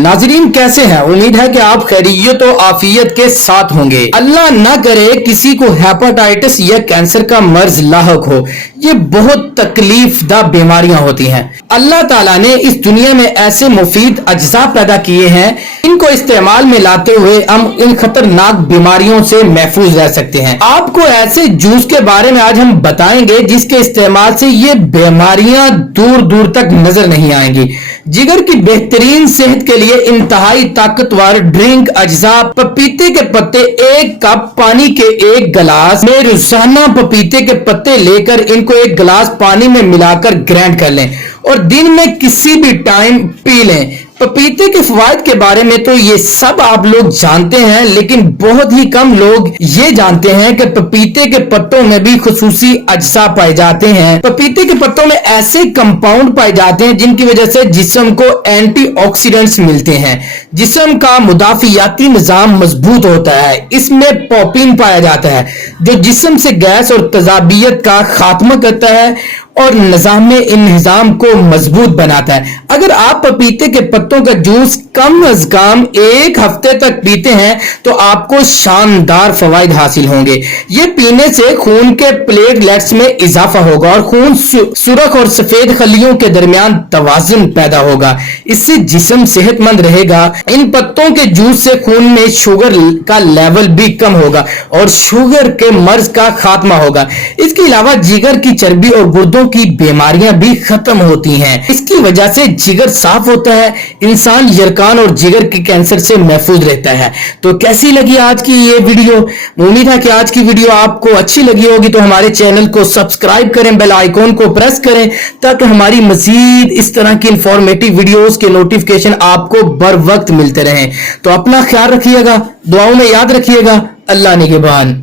नाजरीन कैसे हैं? उम्मीद है कि आप खैरियत और आफियत के साथ होंगे। अल्लाह ना करे किसी को हेपेटाइटिस या कैंसर का मर्ज लाहक हो। ये बहुत तकलीफ दा बीमारियां होती हैं। अल्लाह ताला ने इस दुनिया में ऐसे मुफीद अज्जा पैदा किए हैं, इनको इस्तेमाल में लाते हुए हम इन खतरनाक बीमारियों से महफूज रह सकते हैं। आपको ऐसे जूस के बारे में आज हम बताएंगे जिसके इस्तेमाल से ये बीमारियां दूर दूर तक नजर नहीं आएंगी। जिगर की बेहतरीन सेहत के लिए इंतहाई ताकतवर ड्रिंक अज्जा पपीते के पत्ते, 1 कप पानी के 1 गिलास में रोजाना पपीते के पत्ते लेकर इनको 1 गिलास पानी में मिलाकर ग्राइंड कर लें और दिन में किसी भी टाइम पी लें। पपीते के फवायद के बारे में तो ये सब आप लोग जानते हैं, लेकिन बहुत ही कम लोग ये जानते हैं कि पपीते के पत्तों में भी खुसूसी अज्जा पाए जाते हैं। पपीते के पत्तों में ऐसे कंपाउंड पाए जाते हैं जिनकी वजह से जिस्म को एंटीऑक्सीडेंट्स मिलते हैं, जिस्म का मुदाफियाती निजाम मजबूत होता है। इसमें पॉपिन पाया जाता है जो जिस्म से गैस और तजाबियत का खात्मा करता है और निजाम इंतजाम को मजबूत बनाता है। अगर आप पपीते के पत्तों का जूस कम अज कम 1 हफ्ते तक पीते हैं तो आपको शानदार फवायद हासिल होंगे। ये पीने से खून के प्लेटलेट्स में इजाफा होगा और खून सुरख और सफेद खलियों के दरमियान तवाजुन पैदा होगा। इससे जिस्म सेहतमंद रहेगा। इन पत्तों के जूस से खून में शुगर का लेवल भी कम होगा और शुगर के मर्ज का खात्मा होगा। इसके अलावा जिगर की चर्बी और गुर्दों की बीमारियां भी खत्म होती हैं। इसकी वजह से जिगर साफ होता है, इंसान यरकान और जिगर के कैंसर से महफूज रहता है। तो कैसी लगी आज की ये वीडियो? उम्मीद है कि आज की वीडियो आपको अच्छी लगी होगी। तो हमारे चैनल को सब्सक्राइब करें, बेल आइकॉन को प्रेस करें ताकि हमारी मजीद इस तरह की इंफॉर्मेटिव वीडियोस के नोटिफिकेशन आपको बर वक्त मिलते रहें। तो अपना ख्याल रखिएगा, दुआओं में याद रखिएगा। अल्लाह निगहबान।